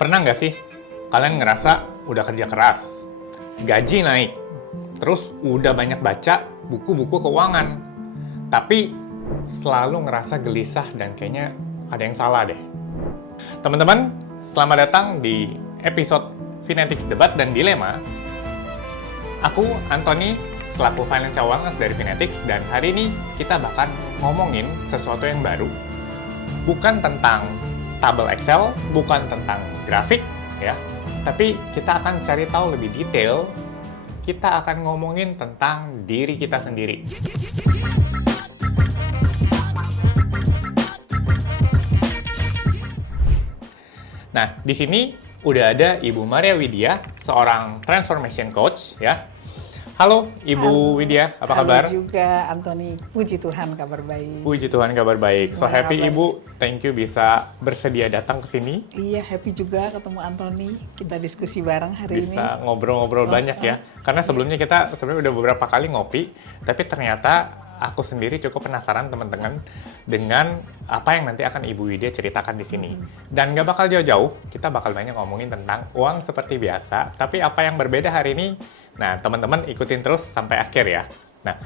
Pernah nggak sih kalian ngerasa udah kerja keras, gaji naik, terus udah banyak baca buku-buku keuangan, tapi selalu ngerasa gelisah dan kayaknya ada yang salah deh. Teman-teman, selamat datang di episode Finetics Debat dan Dilema. Aku, Anthony, selaku Financial Wellness dari Finetics, dan hari ini kita bakal ngomongin sesuatu yang baru. Bukan tentang tabel Excel, bukan tentang grafik, ya. Tapi kita akan cari tahu lebih detail, kita akan ngomongin tentang diri kita sendiri. Nah, di sini udah ada Ibu Maria Widya, seorang transformation coach, ya. Halo, Ibu Widya, apa kabar? Halo juga, Anthony. Puji Tuhan, kabar baik. Puji Tuhan, kabar baik. So happy Kabar. Ibu, thank you bisa bersedia datang ke sini. Iya, happy juga ketemu Anthony. Kita diskusi bareng hari ini. Bisa ngobrol-ngobrol banyak ya. Karena sebelumnya kita sebenarnya udah beberapa kali ngopi, tapi ternyata aku sendiri cukup penasaran teman-teman dengan apa yang nanti akan Ibu Widya ceritakan di sini. Dan nggak bakal jauh-jauh, kita bakal banyak ngomongin tentang uang seperti biasa, tapi apa yang berbeda hari ini? Nah, teman-teman ikutin terus sampai akhir ya. Nah,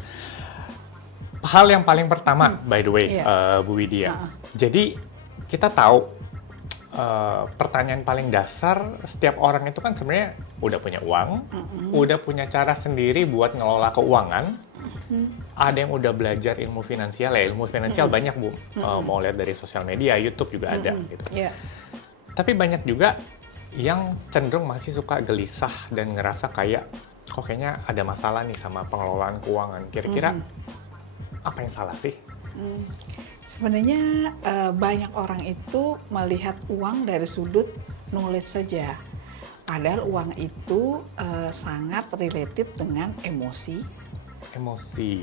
hal yang paling pertama, by the way, Bu Widya. Jadi, kita tahu pertanyaan paling dasar setiap orang itu kan sebenarnya udah punya uang, udah punya cara sendiri buat ngelola keuangan. Ada yang udah belajar ilmu finansial ya, ilmu finansial banyak Bu. Mau lihat dari sosial media, YouTube juga ada gitu. Tapi banyak juga yang cenderung masih suka gelisah dan ngerasa kayak kok kayaknya ada masalah nih sama pengelolaan keuangan. Kira-kira apa yang salah sih? Sebenarnya banyak orang itu melihat uang dari sudut knowledge saja. Padahal uang itu sangat related dengan emosi,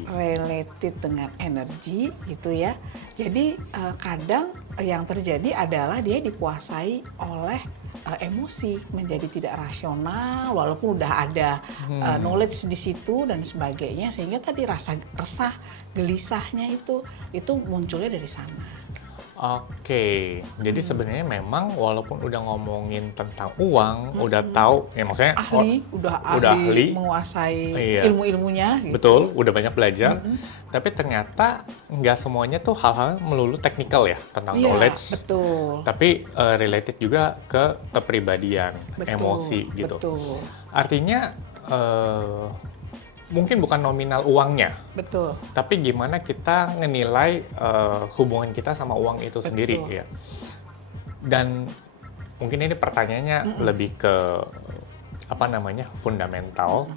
related dengan energi gitu ya. Jadi kadang yang terjadi adalah dia dikuasai oleh emosi, menjadi tidak rasional walaupun udah ada knowledge di situ dan sebagainya, sehingga tadi rasa resah, gelisahnya itu munculnya dari sana. Oke, jadi sebenarnya memang walaupun udah ngomongin tentang uang, udah tahu, ya maksudnya udah ahli, menguasai ilmu-ilmunya. Gitu. Betul, udah banyak belajar. Tapi ternyata nggak semuanya tuh hal-hal melulu teknikal ya tentang knowledge. Betul. Tapi related juga ke kepribadian, emosi gitu. Betul. Artinya mungkin bukan nominal uangnya. Betul. Tapi gimana kita ngenilai hubungan kita sama uang itu sendiri ya. Dan mungkin ini pertanyaannya lebih ke fundamental,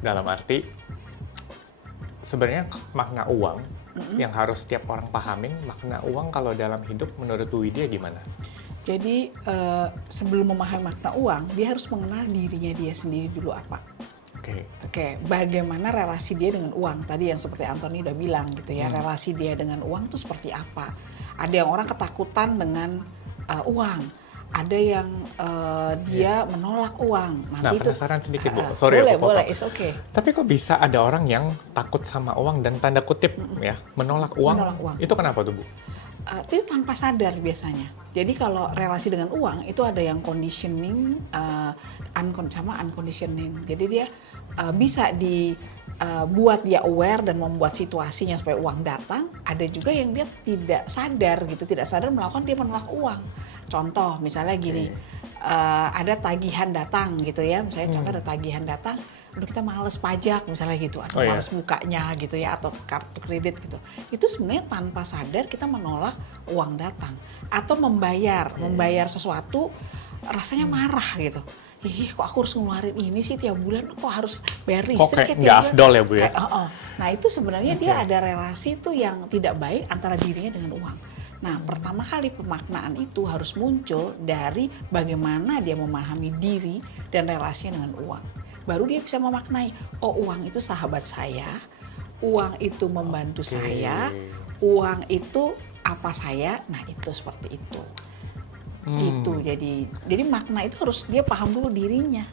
dalam arti sebenarnya makna uang yang harus setiap orang pahamin. Makna uang kalau dalam hidup menurut Bu Widya gimana? Jadi sebelum memahami makna uang, dia harus mengenal dirinya dia sendiri dulu apa. Oke, bagaimana relasi dia dengan uang? Tadi yang seperti Anthony udah bilang gitu ya, relasi dia dengan uang itu seperti apa? Ada yang orang ketakutan dengan uang, ada yang dia menolak uang. Nanti penasaran sedikit Bu, sorry boleh, aku potong. Boleh, it's okay. Tapi kok bisa ada orang yang takut sama uang dan tanda kutip ya menolak uang? Menolak uang. Itu kenapa tuh Bu? Itu tanpa sadar biasanya. Jadi kalau relasi dengan uang itu ada yang conditioning sama unconditioning. Jadi dia bisa dibuat dia aware dan membuat situasinya supaya uang datang. Ada juga yang dia tidak sadar gitu, tidak sadar melakukan, dia menolak uang. Contoh misalnya gini, ada tagihan datang gitu ya. Misalnya contoh ada tagihan datang, udah kita males pajak misalnya gitu, males bukanya gitu ya, atau kartu kredit gitu. Itu sebenarnya tanpa sadar kita menolak uang datang. Atau membayar sesuatu rasanya marah gitu. Ih, kok aku harus ngeluarin ini sih tiap bulan, kok harus bayar listrik ya tiap bulan? Nggak afdol ya Bu ya? Nah itu sebenarnya dia ada relasi tuh yang tidak baik antara dirinya dengan uang. Nah, pertama kali pemaknaan itu harus muncul dari bagaimana dia memahami diri dan relasinya dengan uang. Baru dia bisa memaknai, oh uang itu sahabat saya, uang itu membantu saya, uang itu apa saya, nah itu seperti itu. Itu jadi makna itu harus dia paham dulu dirinya.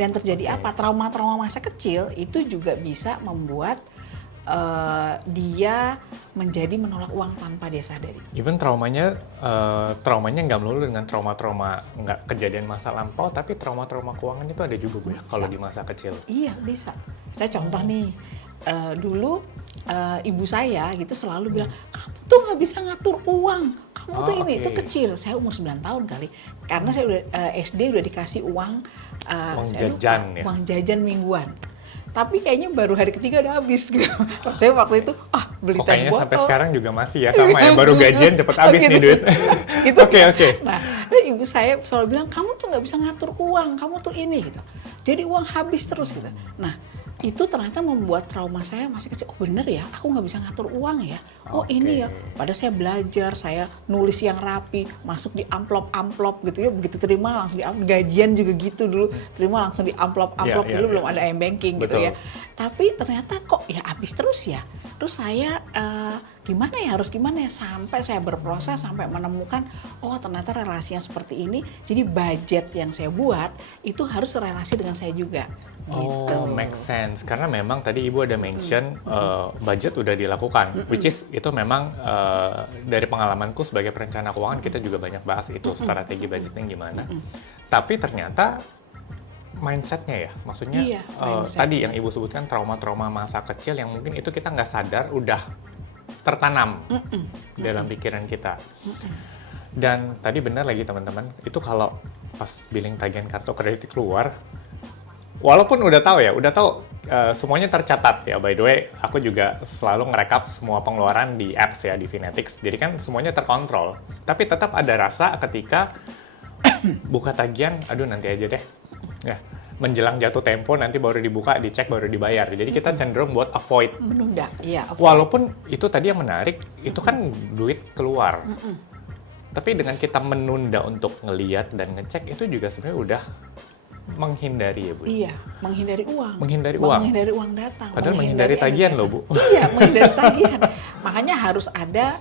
Dan terjadi apa? Trauma-trauma masa kecil itu juga bisa membuat dia menjadi menolak uang tanpa dia sadari. Even traumanya nggak melulu dengan trauma-trauma nggak kejadian masa lampau, tapi trauma-trauma keuangan itu ada juga Bu ya, kalau di masa kecil. Iya, bisa. Saya contoh nih, dulu ibu saya gitu selalu bilang, kamu tuh nggak bisa ngatur uang, kamu tuh ini, itu kecil. Saya umur 9 tahun kali, karena saya udah SD udah dikasih uang, uang jajan mingguan. Tapi kayaknya baru hari ketiga udah habis gitu. Saya waktu itu beli teh kayaknya botol. sampai sekarang juga masih ya sama ya, baru gajian cepet habis nih duit. Gitu. Oke. Nah, ibu saya selalu bilang, kamu tuh nggak bisa ngatur uang, kamu tuh ini gitu. Jadi uang habis terus gitu. Nah, itu ternyata membuat trauma saya masih kecil. Oh bener ya, aku nggak bisa ngatur uang ya. Oh ini ya, padahal saya belajar, saya nulis yang rapi, masuk di amplop gitu ya, begitu terima langsung di gajian juga gitu dulu, terima langsung di amplop dulu belum ada m-banking gitu ya. Tapi ternyata kok ya habis terus ya. Terus saya harus gimana ya, sampai saya berproses sampai menemukan oh ternyata relasinya seperti ini. Jadi budget yang saya buat itu harus relasi dengan saya juga. Gitu. Oh, make sense. Karena memang tadi Ibu ada mention budget udah dilakukan, which is itu memang dari pengalamanku sebagai perencana keuangan kita juga banyak bahas itu strategi budgeting gimana. Tapi ternyata mindsetnya ya, maksudnya tadi yang Ibu sebutkan trauma-trauma masa kecil yang mungkin itu kita nggak sadar udah tertanam dalam pikiran kita. Dan tadi benar lagi teman-teman, itu kalau pas billing tagihan kartu kredit keluar, walaupun udah tahu semuanya tercatat ya. By the way, aku juga selalu ngerekap semua pengeluaran di apps ya, di Finetics. Jadi kan semuanya terkontrol. Tapi tetap ada rasa ketika buka tagihan, aduh nanti aja deh. Ya, menjelang jatuh tempo nanti baru dibuka, dicek, baru dibayar. Jadi kita cenderung buat avoid. Menunda, iya. Walaupun itu tadi yang menarik, itu kan duit keluar. Tapi dengan kita menunda untuk ngeliat dan ngecek, itu juga sebenarnya udah menghindari ya Bu? Iya, menghindari uang. Menghindari uang? Menghindari uang datang. Padahal menghindari tagihan loh Bu. Iya, menghindari tagihan. Makanya harus ada,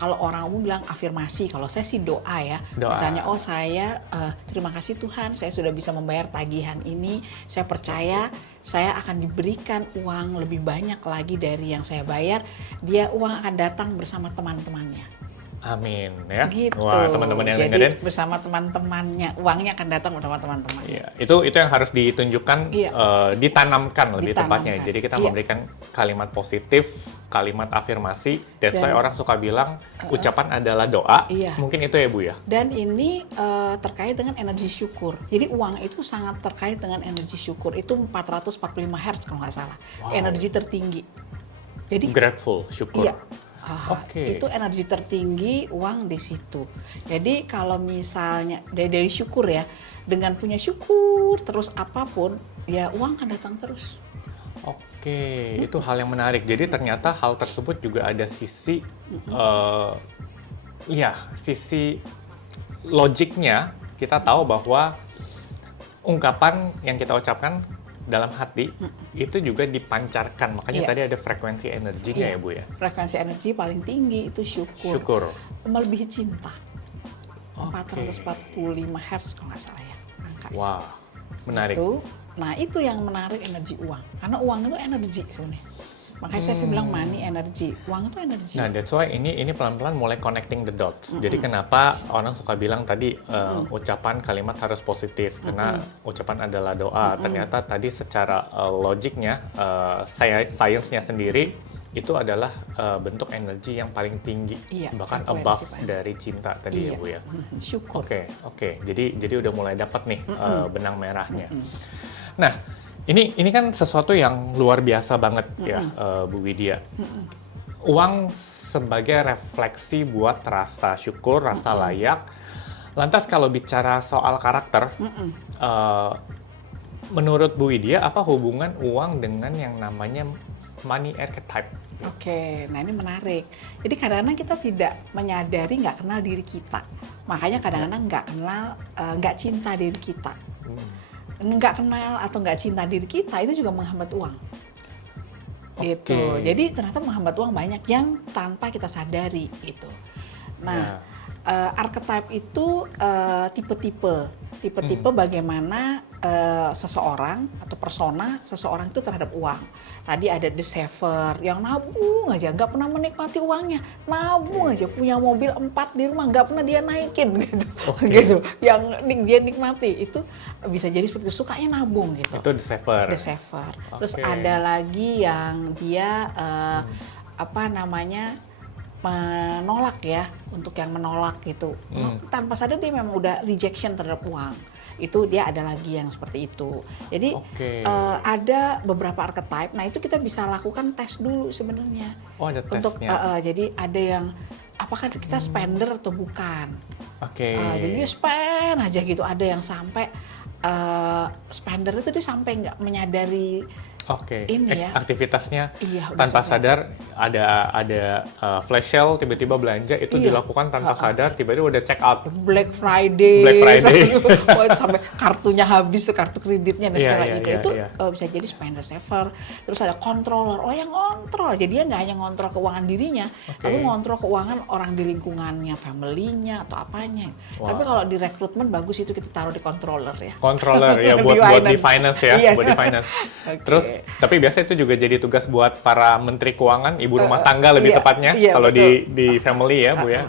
kalau orang umum bilang afirmasi, kalau saya sih doa ya. Doa. Misalnya, oh saya terima kasih Tuhan, saya sudah bisa membayar tagihan ini, saya percaya saya akan diberikan uang lebih banyak lagi dari yang saya bayar, uang akan datang bersama teman-temannya. Amin ya. Gitu. Wah, teman-teman yang jadi dengerin bersama teman-temannya, uangnya akan datang bersama teman-temannya. Iya, itu yang harus ditunjukkan, ditanamkan lebih tepatnya. Jadi kita memberikan kalimat positif, kalimat afirmasi. That's why orang suka bilang ucapan adalah doa. Mungkin itu ya Bu ya. Dan ini terkait dengan energi syukur. Jadi uang itu sangat terkait dengan energi syukur. Itu 445 Hz kalau nggak salah. Wow. Energi tertinggi. Jadi grateful, syukur. Iya. Itu energi tertinggi uang di situ. Jadi kalau misalnya dari syukur ya, dengan punya syukur terus apapun, ya uang akan datang terus. Oke, itu hal yang menarik. Jadi ternyata hal tersebut juga ada sisi, sisi logiknya. Kita tahu bahwa ungkapan yang kita ucapkan dalam hati itu juga dipancarkan, makanya tadi ada frekuensi energinya ya Bu ya. Frekuensi energi paling tinggi itu syukur. Melebihi cinta. 445 Hz kalau nggak salah ya angka. Wah, menarik. Itu yang menarik energi uang, karena uang itu energi sebenarnya. Makanya saya bilang money energy, uang itu energi. Nah, that's why ini pelan-pelan mulai connecting the dots. Jadi kenapa orang suka bilang tadi ucapan kalimat harus positif, karena ucapan adalah doa. Ternyata tadi secara logiknya, sainsnya sendiri itu adalah bentuk energi yang paling tinggi, bahkan above dari cinta tadi ya Bu ya. Syukur. Oke. Jadi udah mulai dapat nih benang merahnya. Nah, ini kan sesuatu yang luar biasa banget ya Bu Widya. Uang sebagai refleksi buat rasa syukur, rasa layak. Lantas kalau bicara soal karakter, menurut Bu Widya apa hubungan uang dengan yang namanya money archetype? Oke, nah ini menarik. Jadi kadang-kadang kita tidak menyadari, nggak kenal diri kita. Makanya kadang-kadang nggak cinta diri kita. Nggak kenal atau nggak cinta diri kita itu juga menghambat uang. Gitu. Jadi ternyata menghambat uang banyak yang tanpa kita sadari gitu. Nah, archetype itu tipe-tipe bagaimana seseorang atau persona seseorang itu terhadap uang. Tadi ada the saver yang nabung aja, nggak pernah menikmati uangnya, nabung aja, punya mobil 4 di rumah, nggak pernah dia naikin gitu, gitu. Yang dia nikmati itu bisa jadi seperti itu, sukanya nabung gitu. Itu the saver. The saver. Terus ada lagi yang dia menolak ya, untuk yang menolak gitu. Tanpa sadar dia memang udah rejection terhadap uang. Itu dia ada lagi yang seperti itu. Jadi ada beberapa archetype. Nah itu kita bisa lakukan tes dulu sebenarnya. Oh ada tesnya. Jadi ada yang apakah kita spender atau bukan. Jadi dia spend aja gitu. Ada yang sampai spender itu dia sampai nggak menyadari ini ya aktivitasnya tanpa sadar ada flash sale tiba-tiba belanja itu dilakukan tanpa sadar tiba-tiba udah check out Black Friday sampai kartunya habis tuh, kartu kreditnya dan segala gitu itu bisa jadi spender saver. Terus ada controller, yang ngontrol, jadi dia nggak hanya ngontrol keuangan dirinya tapi ngontrol keuangan orang di lingkungannya, family-nya atau apanya. Tapi kalau di rekrutmen bagus itu kita taruh di controller ya buat di finance ya buat di finance. Terus tapi biasa itu juga jadi tugas buat para menteri keuangan, ibu rumah tangga lebih tepatnya kalau di family ya Bu ya.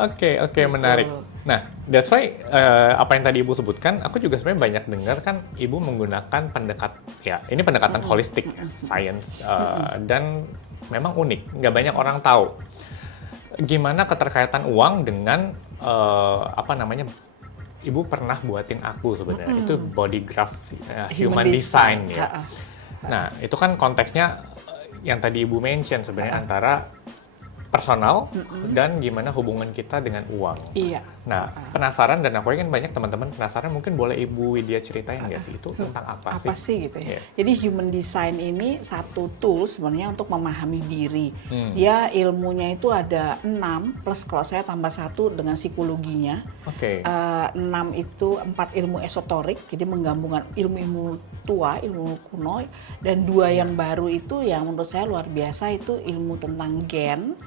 Oke, menarik. Nah, that's why apa yang tadi Ibu sebutkan, aku juga sebenarnya banyak dengar kan Ibu menggunakan ini pendekatan holistik, science, dan memang unik, nggak banyak orang tahu. Gimana keterkaitan uang dengan Ibu pernah buatin aku sebenarnya, itu body graph, human design ya. Nah, itu kan konteksnya yang tadi Ibu mention sebenarnya antara personal dan gimana hubungan kita dengan uang. Iya. Nah, penasaran dan aku yakin banyak teman-teman penasaran, mungkin boleh Ibu Widya ceritain nggak sih itu tentang apa sih? Apa sih gitu ya. Jadi human design ini satu tool sebenarnya untuk memahami diri. Dia ilmunya itu ada 6 plus kalau saya tambah 1 dengan psikologinya. 6 itu 4 ilmu esoterik, jadi menggabungkan ilmu-ilmu tua, ilmu kuno, dan 2 yang baru itu yang menurut saya luar biasa itu ilmu tentang gen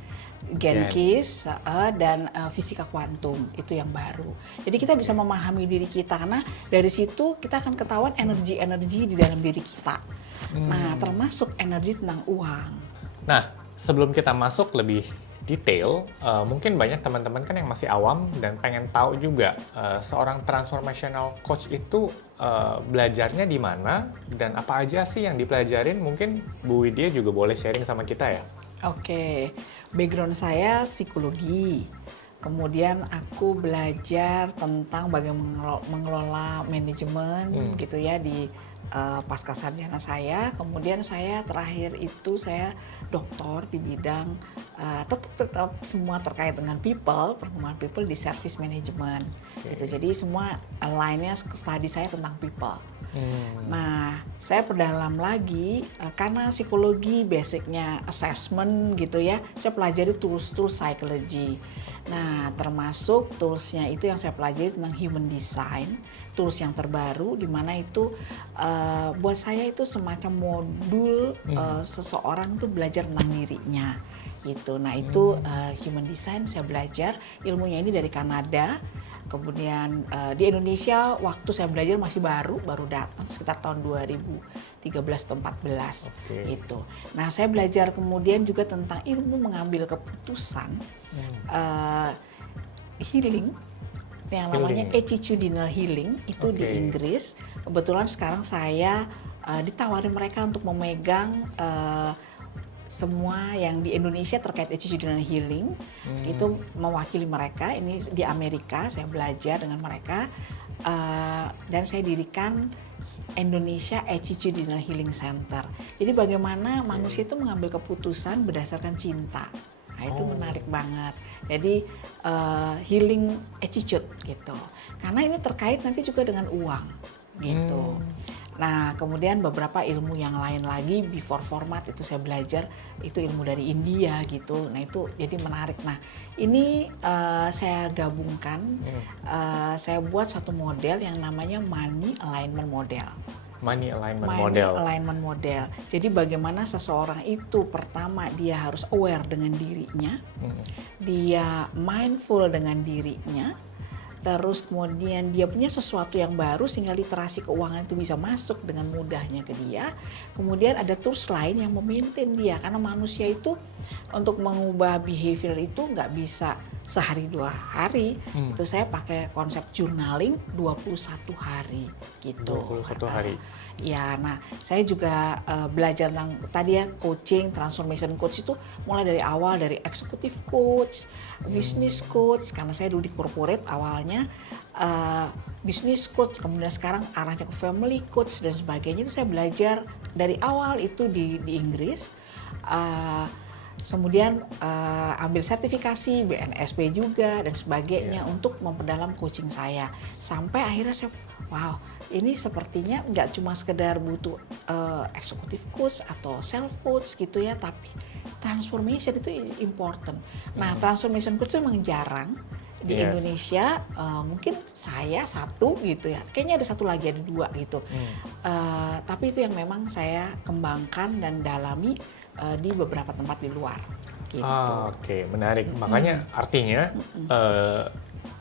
keys dan fisika kuantum, itu yang baru. Jadi kita bisa memahami diri kita karena dari situ kita akan ketahuan energi-energi di dalam diri kita. Nah, termasuk energi tentang uang. Nah, sebelum kita masuk lebih detail, mungkin banyak teman-teman kan yang masih awam dan pengen tahu juga seorang transformational coach itu belajarnya di mana dan apa aja sih yang dipelajarin. Mungkin Bu Widya juga boleh sharing sama kita ya. Background saya psikologi, kemudian aku belajar tentang bagaimana mengelola manajemen gitu ya di pasca sarjana saya. Kemudian saya terakhir itu saya doktor di bidang tetap semua terkait dengan people, perkembangan people di service management gitu. Jadi semua line-nya studi saya tentang people. Nah, saya perdalam lagi karena psikologi basicnya assessment gitu ya. Saya pelajari tools-tools psychology. Nah, termasuk toolsnya itu yang saya pelajari tentang human design, tools yang terbaru di mana itu buat saya itu semacam modul seseorang tuh belajar tentang dirinya gitu. Nah, itu human design saya belajar, ilmunya ini dari Kanada. Kemudian di Indonesia waktu saya belajar masih baru datang sekitar tahun 2013 atau 14 itu. Nah, saya belajar kemudian juga tentang ilmu mengambil keputusan healing yang namanya attitudinal healing itu di Inggris. Kebetulan sekarang saya ditawarin mereka untuk memegang semua yang di Indonesia terkait attitudinal healing, itu mewakili mereka. Ini di Amerika saya belajar dengan mereka dan saya dirikan Indonesia Attitudinal Healing Center. Jadi bagaimana manusia itu mengambil keputusan berdasarkan cinta. Nah, itu menarik banget. Jadi healing attitude gitu. Karena ini terkait nanti juga dengan uang gitu. Nah, kemudian beberapa ilmu yang lain lagi, before format itu saya belajar, itu ilmu dari India gitu. Nah, itu jadi menarik. Nah, ini saya gabungkan, saya buat satu model yang namanya Money Alignment Model. Money Alignment Model. Jadi bagaimana seseorang itu pertama dia harus aware dengan dirinya, dia mindful dengan dirinya, terus kemudian dia punya sesuatu yang baru sehingga literasi keuangan itu bisa masuk dengan mudahnya ke dia. Kemudian ada tools lain yang memaintain dia, karena manusia itu untuk mengubah behavior itu nggak bisa sehari 2 hari. Itu saya pakai konsep journaling 21 hari gitu. 21 hari. Ya, nah saya juga belajar tentang tadi ya coaching, transformation coach itu mulai dari awal dari executive coach, business coach, karena saya dulu di corporate awalnya business coach, kemudian sekarang arahnya ke family coach dan sebagainya. Itu saya belajar dari awal itu di Inggris. Kemudian ambil sertifikasi BNSP juga dan sebagainya untuk memperdalam coaching saya, sampai akhirnya saya wow, ini sepertinya nggak cuma sekedar butuh executive coach atau self coach gitu ya, tapi transformation itu important. Nah, transformation coach itu memang jarang di Indonesia, mungkin saya satu gitu ya, kayaknya ada satu lagi, ada 2 gitu. Tapi itu yang memang saya kembangkan dan dalami di beberapa tempat di luar gitu. Oke, menarik. Makanya artinya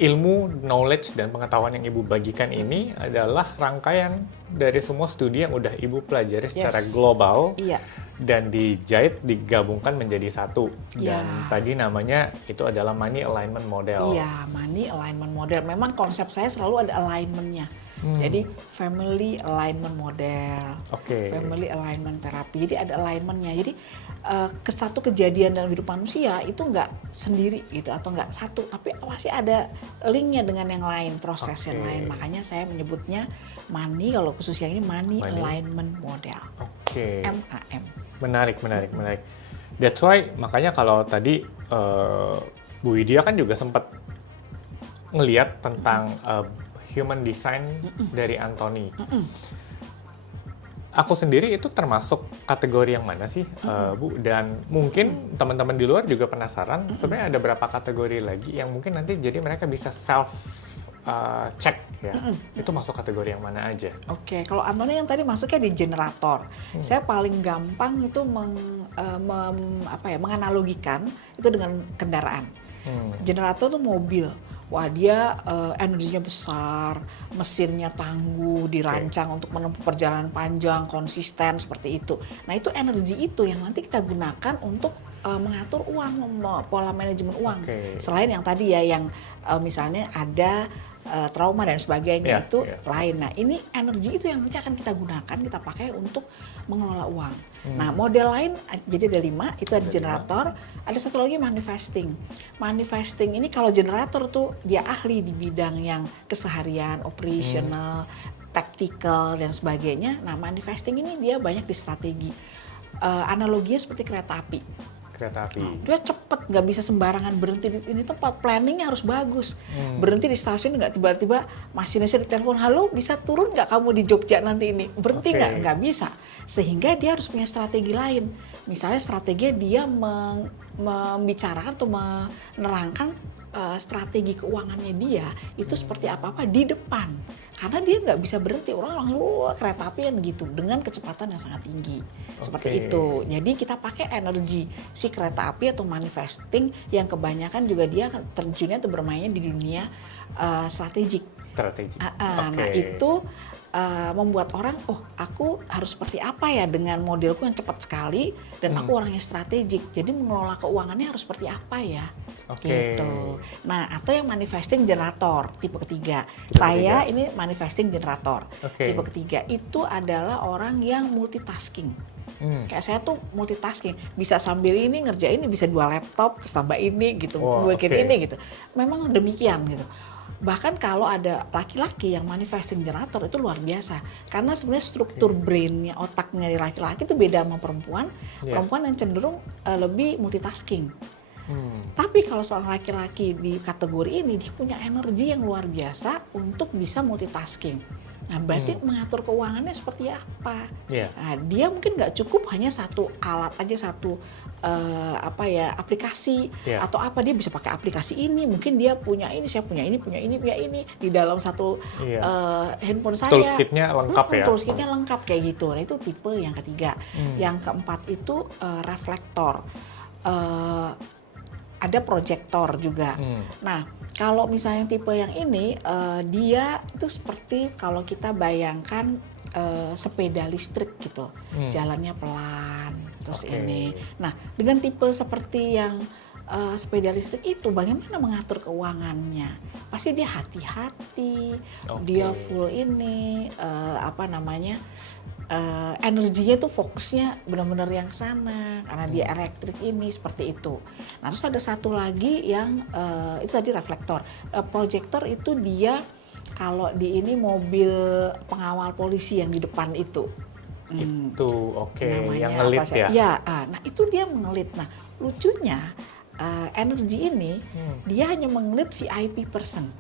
ilmu, knowledge, dan pengetahuan yang Ibu bagikan ini adalah rangkaian dari semua studi yang udah Ibu pelajari secara global dan dijahit, digabungkan menjadi satu. Dan tadi namanya itu adalah Money Alignment Model. Iya, Money Alignment Model. Memang konsep saya selalu ada alignment-nya. Jadi family alignment model, family alignment terapi. Jadi ada alignment-nya. Jadi satu kejadian dalam hidup manusia itu nggak sendiri gitu atau nggak satu, tapi pasti ada linknya dengan yang lain, proses yang lain. Makanya saya menyebutnya money, kalau khusus yang ini money alignment model. MAM. Menarik. That's why makanya kalau tadi Bu Widya kan juga sempat ngeliat tentang human design dari Anthony. Aku sendiri itu termasuk kategori yang mana sih, Bu? Dan mungkin teman-teman di luar juga penasaran, sebenarnya ada berapa kategori lagi yang mungkin nanti jadi mereka bisa self check ya. Itu masuk kategori yang mana aja? Oke, kalau Anthony yang tadi masuknya di generator. Saya paling gampang itu menganalogikan itu dengan kendaraan. Generator itu mobil. Wah, dia energinya besar, mesinnya tangguh, dirancang untuk menempuh perjalanan panjang, konsisten seperti itu. Nah, itu energi itu yang nanti kita gunakan untuk mengatur uang, pola manajemen uang. Selain yang tadi ya, yang misalnya ada trauma dan sebagainya itu lain. Nah, ini energi itu yang nanti akan kita gunakan, kita pakai untuk mengelola uang. Nah, model lain jadi ada 5, itu ada generator, ada satu lagi manifesting. Manifesting ini kalau generator tuh dia ahli di bidang yang keseharian, operational, tactical dan sebagainya. Nah, manifesting ini dia banyak di strategi. Analoginya seperti kereta api. Dia cepet, nggak bisa sembarangan berhenti di ini tempat, planningnya harus bagus. Berhenti di stasiun nggak tiba-tiba masinisnya ditelepon, halo bisa turun nggak kamu di Jogja nanti ini, berhenti nggak bisa. Sehingga dia harus punya strategi lain. Misalnya strategi dia membicarakan atau menerangkan strategi keuangannya dia itu seperti apa-apa di depan. Karena dia nggak bisa berhenti, orang langsung kereta api kan gitu dengan kecepatan yang sangat tinggi seperti itu. Jadi kita pakai energi si kereta api atau manifesting yang kebanyakan juga dia terjunnya atau bermainnya di dunia strategik. Nah itu membuat orang, oh aku harus seperti apa ya dengan modelku yang cepat sekali dan aku orangnya strategik. Jadi mengelola keuangannya harus seperti apa ya? Gitu. Nah, atau yang manifesting generator tipe ketiga. Saya ini manifesting generator. Tipe ketiga itu adalah orang yang multitasking. Kayak saya tuh multitasking, bisa sambil ini ngerjain ini, bisa 2 laptop terus tambah ini gitu, bikin ini gitu. Memang demikian gitu. Bahkan kalau ada laki-laki yang manifesting generator itu luar biasa. Karena sebenarnya struktur brainnya, otaknya di laki-laki itu beda sama perempuan. Perempuan yang cenderung lebih multitasking. Tapi kalau seorang laki-laki di kategori ini, dia punya energi yang luar biasa untuk bisa multitasking. Nah, berarti mengatur keuangannya seperti apa? Nah, dia mungkin nggak cukup hanya satu alat aja, satu aplikasi atau apa, dia bisa pakai aplikasi ini, mungkin dia punya ini, saya punya ini di dalam satu handphone saya. Tools kitnya lengkap ya? Tools kitnya lengkap kayak gitu. Nah, itu tipe yang ketiga. Yang keempat itu reflektor. ada proyektor juga. Nah, kalau misalnya tipe yang ini, dia itu seperti kalau kita bayangkan sepeda listrik gitu, jalannya pelan, terus ini. Nah, dengan tipe seperti yang sepeda listrik itu, bagaimana mengatur keuangannya? Pasti dia hati-hati, dia full ini, energinya tuh fokusnya benar-benar yang sana karena dia elektrik ini seperti itu. Nah, terus ada satu lagi yang itu tadi reflektor. Proyektor itu dia kalau di ini mobil pengawal polisi yang di depan itu. Itu yang Namanya ngelit apa sih? ya? Ya, nah itu dia mengelit. Nah, lucunya energi ini dia hanya mengelit VIP person.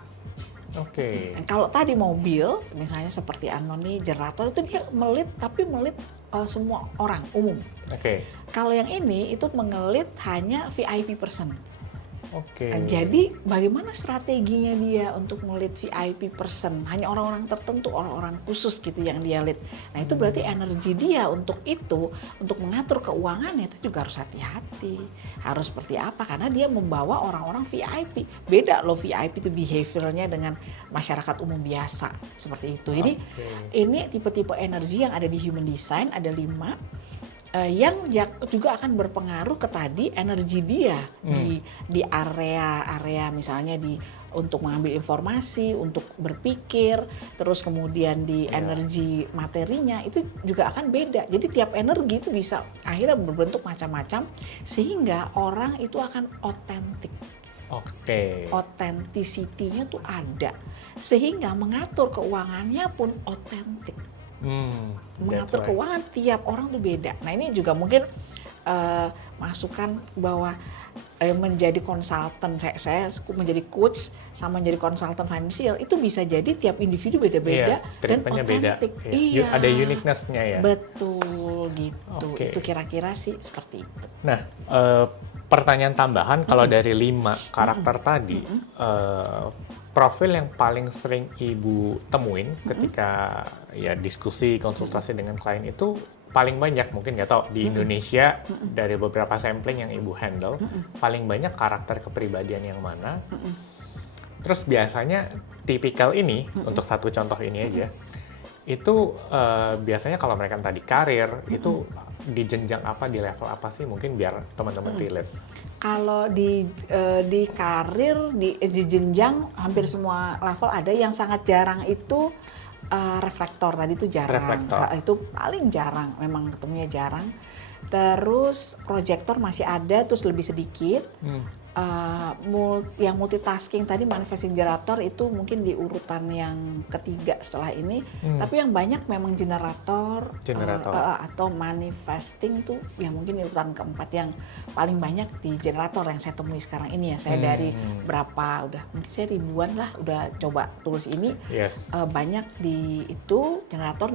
Kalau tadi mobil, misalnya seperti Anon nih, generator itu dia melit, tapi melit semua orang umum. Kalau yang ini itu mengelit hanya VIP person. Jadi bagaimana strateginya dia untuk melit VIP person? Hanya orang-orang tertentu, orang-orang khusus gitu yang dia lead. Nah itu berarti energi dia untuk itu, untuk mengatur keuangannya itu juga harus hati-hati. Harus seperti apa? Karena dia membawa orang-orang VIP. Beda loh VIP itu behaviornya dengan masyarakat umum biasa seperti itu. Jadi ini tipe-tipe energi yang ada di human design, ada 5. Yang juga akan berpengaruh ke tadi energi dia di area misalnya untuk mengambil informasi, untuk berpikir, terus kemudian di energi materinya itu juga akan beda. Jadi tiap energi itu bisa akhirnya berbentuk macam-macam sehingga orang itu akan otentik. Otentisitinya tuh ada sehingga mengatur keuangannya pun otentik. Mengatur keuangan tiap orang tuh beda. Nah ini juga mungkin masukan bahwa menjadi konsultan, saya menjadi coach sama menjadi konsultan finansial itu bisa jadi tiap individu beda-beda dan otentik. Ada uniqueness-nya ya. Betul gitu. Itu kira-kira sih seperti itu. Nah, pertanyaan tambahan kalau dari 5 karakter tadi, profil yang paling sering Ibu temuin ketika ya diskusi konsultasi dengan klien itu paling banyak, mungkin nggak tahu di Indonesia dari beberapa sampling yang Ibu handle, paling banyak karakter kepribadian yang mana? Terus biasanya tipikal ini, untuk satu contoh ini aja, itu biasanya kalau mereka tadi karir, itu di jenjang apa, di level apa sih? Mungkin biar teman-teman relate. Kalau di karir, di jenjang hampir semua level ada. Yang sangat jarang itu reflektor, tadi itu jarang. Itu paling jarang, memang ketemunya jarang. Terus proyektor masih ada, terus lebih sedikit. Yang multitasking tadi manifesting generator itu mungkin di urutan yang ketiga setelah ini. Tapi yang banyak memang generator. Atau manifesting tuh yang mungkin di urutan keempat, yang paling banyak di generator yang saya temui sekarang ini ya. Saya dari mungkin saya ribuan lah udah coba tools ini. Banyak di itu generator.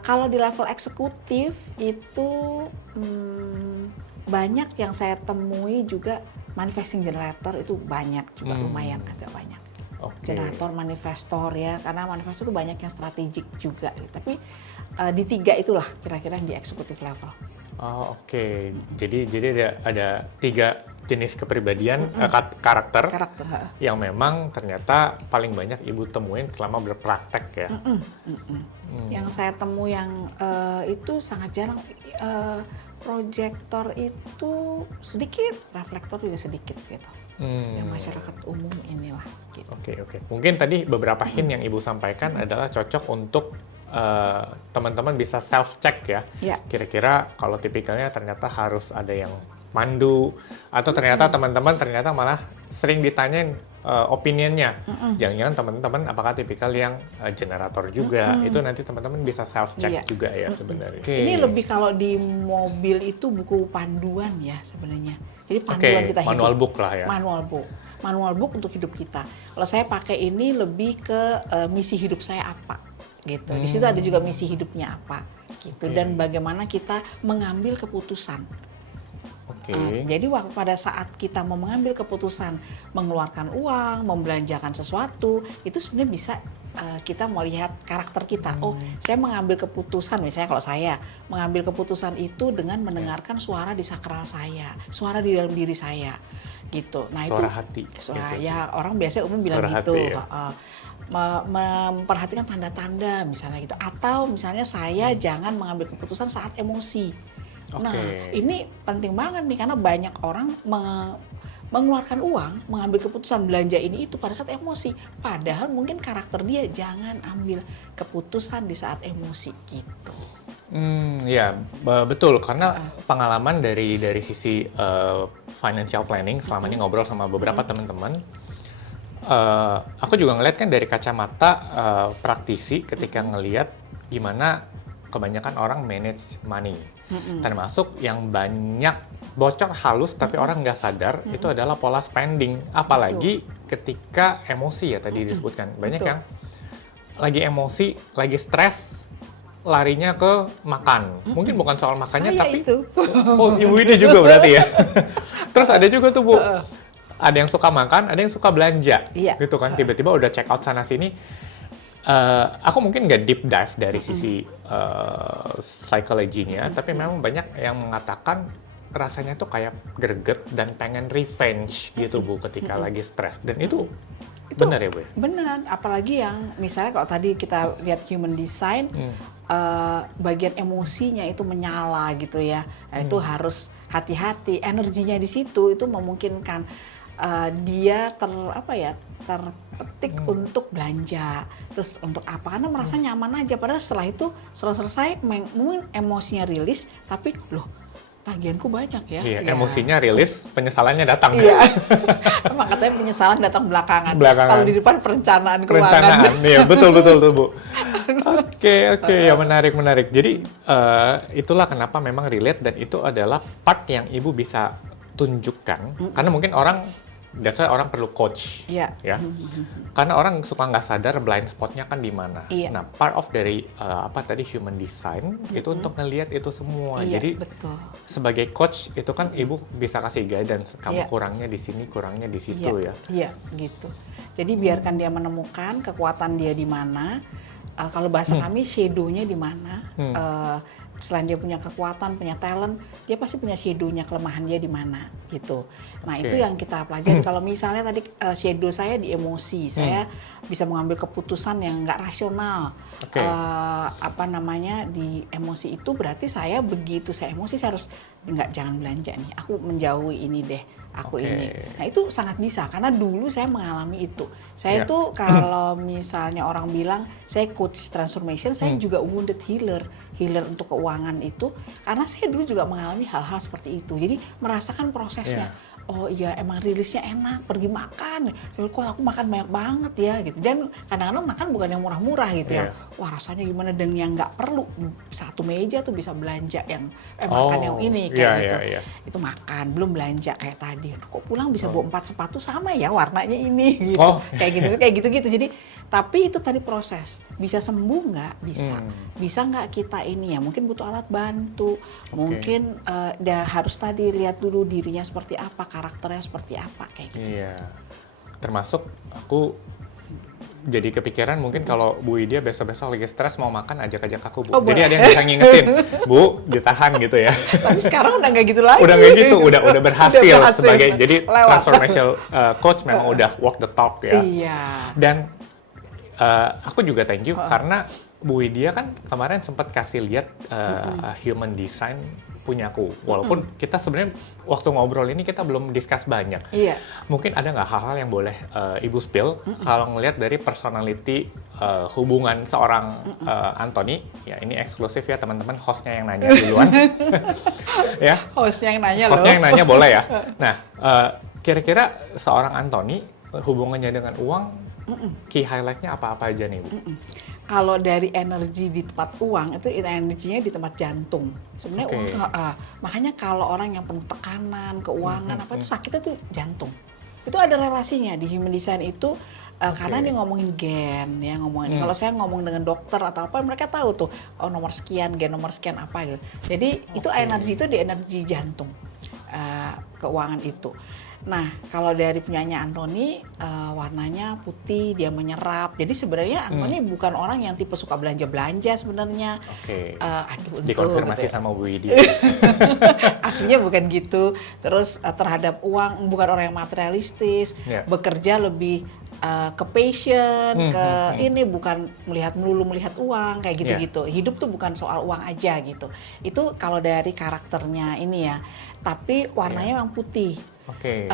Kalau di level eksekutif itu banyak yang saya temui juga manifesting generator itu banyak juga, lumayan agak banyak. Generator, manifestor ya, karena manifestor itu banyak yang strategik juga. Tapi di 3 itulah kira-kira yang di eksekutif level. Jadi ada 3 jenis kepribadian, karakter yang memang ternyata paling banyak Ibu temuin selama berpraktek ya. Yang saya temu yang itu sangat jarang. Proyektor itu sedikit, reflektor juga sedikit gitu. Yang masyarakat umum inilah. Gitu. Mungkin tadi beberapa hint yang Ibu sampaikan adalah cocok untuk teman-teman bisa self check ya. Kira-kira kalau tipikalnya ternyata harus ada yang mandu, atau ternyata teman-teman ternyata malah sering ditanyain opinionnya. Jangan-jangan teman-teman apakah tipikal yang generator juga. Itu nanti teman-teman bisa self check juga ya sebenarnya. Ini lebih kalau di mobil itu buku panduan ya sebenarnya. Jadi panduan kita hidup. Manual book lah ya. Manual book untuk hidup kita. Kalau saya pakai ini lebih ke misi hidup saya apa gitu. Di situ ada juga misi hidupnya apa gitu, dan bagaimana kita mengambil keputusan. Jadi pada saat kita mau mengambil keputusan mengeluarkan uang, membelanjakan sesuatu, itu sebenarnya bisa kita mau lihat karakter kita. Oh, saya mengambil keputusan, misalnya kalau saya mengambil keputusan itu dengan mendengarkan suara di sakral saya, suara di dalam diri saya, gitu. Nah suara itu hati. suara gitu. ya orang biasanya umum bilang Suara gitu. hati, ya. Memperhatikan tanda-tanda misalnya gitu, atau misalnya saya jangan mengambil keputusan saat emosi. Nah, Oke. ini penting banget nih karena banyak orang mengeluarkan uang, mengambil keputusan belanja ini itu pada saat emosi. Padahal mungkin karakter dia jangan ambil keputusan di saat emosi gitu. Ya, betul. Karena pengalaman dari sisi financial planning, selama ini ngobrol sama beberapa teman-teman, aku juga ngeliat kan dari kacamata praktisi ketika ngeliat gimana kebanyakan orang manage money. Termasuk yang banyak bocor halus tapi orang nggak sadar itu adalah pola spending. Apalagi ketika emosi ya tadi disebutkan. Banyak Betul. yang lagi emosi, lagi stres, larinya ke makan. Mungkin bukan soal makannya Saya tapi itu. oh, Ibu ini juga berarti ya. Terus ada juga tuh Bu, ada yang suka makan, ada yang suka belanja, Iya. gitu kan. Tiba-tiba udah check out sana sini. Aku mungkin nggak deep dive dari sisi psikologinya, tapi memang banyak yang mengatakan rasanya tuh kayak greget dan pengen revenge gitu Bu ketika lagi stres. Dan itu benar ya Bu? Benar, apalagi yang misalnya kalau tadi kita lihat human design, bagian emosinya itu menyala gitu ya. Nah, itu harus hati-hati. Energinya di situ itu memungkinkan dia terpetik untuk belanja. Terus untuk apa? Karena merasa nyaman aja. Padahal setelah itu selesai, mungkin emosinya rilis, tapi loh tagihanku banyak ya. Iya, Ya. emosinya rilis, penyesalannya datang. Iya. Emang katanya penyesalan datang belakangan. Belakangan. Kalau di depan perencanaan keuangan. Perencanaan, iya betul tuh Bu. Oke, ya menarik. Jadi itulah kenapa memang relate dan itu adalah part yang Ibu bisa tunjukkan. Karena mungkin that's why orang perlu coach, Iya. ya. Karena orang suka nggak sadar blind spotnya kan di mana. Iya. Nah, part of dari human design itu untuk ngelihat itu semua. Iya, Jadi betul. sebagai coach itu kan Ibu bisa kasih guidance, kamu Iya. kurangnya di sini, kurangnya di situ ya. Iya, gitu. Jadi biarkan dia menemukan kekuatan dia di mana. Kalau bahasa kami shadow-nya di mana. Selain dia punya kekuatan, punya talent, dia pasti punya shadow-nya, kelemahan dia di mana gitu. Nah, Oke. itu yang kita pelajari. Kalau misalnya tadi shadow saya di emosi, saya bisa mengambil keputusan yang nggak rasional. Oke. Di emosi itu berarti saya begitu saya emosi saya harus jangan belanja nih. Aku menjauhi ini deh. Aku Oke. ini. Nah, itu sangat bisa karena dulu saya mengalami itu. Saya Iya. tuh kalau misalnya orang bilang saya coach transformation, saya juga wounded healer untuk keuangan itu karena saya dulu juga mengalami hal-hal seperti itu. Jadi merasakan prosesnya. Iya. Oh iya, emang rilisnya enak, pergi makan. Saya kok aku makan banyak banget ya gitu. Dan kadang-kadang makan bukan yang murah-murah gitu Iya. ya. Wah, rasanya gimana, dan yang nggak perlu satu meja tuh bisa belanja yang makan yang ini kayak gitu. Iya. Itu makan, belum belanja kayak tadi. Kok pulang bisa bawa 4 sepatu sama ya warnanya ini gitu. Oh. Kayak gitu. Jadi tapi itu tadi proses. Bisa sembuh nggak? Bisa. Bisa nggak kita ini ya? Mungkin butuh alat bantu. Mungkin harus tadi lihat dulu dirinya seperti apa, karakternya seperti apa kayak gitu. Iya. Termasuk aku jadi kepikiran mungkin kalau Bu Widya besok-besok lagi stres mau makan ajak-ajak aku Bu. Oh, Jadi boleh. ada yang bisa ngingetin, Bu ditahan gitu ya. Tapi sekarang udah nggak gitu lagi. Udah nggak gitu, udah berhasil, Udah berhasil. sebagai jadi Lewat. transformational coach memang udah walk the talk ya. Iya. Dan aku juga thank you karena Bu Widya kan kemarin sempat kasih lihat human design punyaku. Walaupun kita sebenarnya waktu ngobrol ini kita belum discuss banyak. Iya. Mungkin ada nggak hal-hal yang boleh Ibu spill kalau ngelihat dari personality hubungan seorang Anthony? Ya ini eksklusif ya teman-teman, hostnya yang nanya duluan. Ya. Hostnya yang nanya loh. Hostnya yang nanya boleh ya. Nah, kira-kira seorang Anthony hubungannya dengan uang, key highlight-nya apa-apa aja nih Bu? Kalau dari energi di tempat uang itu energinya di tempat jantung. Sebenarnya Oke. makanya kalau orang yang penuh tekanan, keuangan apa itu sakitnya tuh jantung. Itu ada relasinya di human design itu karena dia ngomongin gen ya, ngomongin. Kalau saya ngomong dengan dokter atau apa mereka tahu tuh nomor sekian, gen nomor sekian apa gitu. Jadi itu energi itu di energi jantung. Keuangan itu. Nah, kalau dari punyanya Anthony, warnanya putih, dia menyerap. Jadi sebenarnya Anthony bukan orang yang tipe suka belanja-belanja sebenarnya. Oke. Aduh, Dikonfirmasi gitu ya. sama Bu Widya. Aslinya bukan gitu. Terus terhadap uang bukan orang yang materialistis, Yeah. bekerja lebih ke passion, ke ini bukan melulu melihat uang kayak gitu-gitu. Hidup tuh bukan soal uang aja gitu. Itu kalau dari karakternya ini ya. Tapi warnanya memang putih. Oke.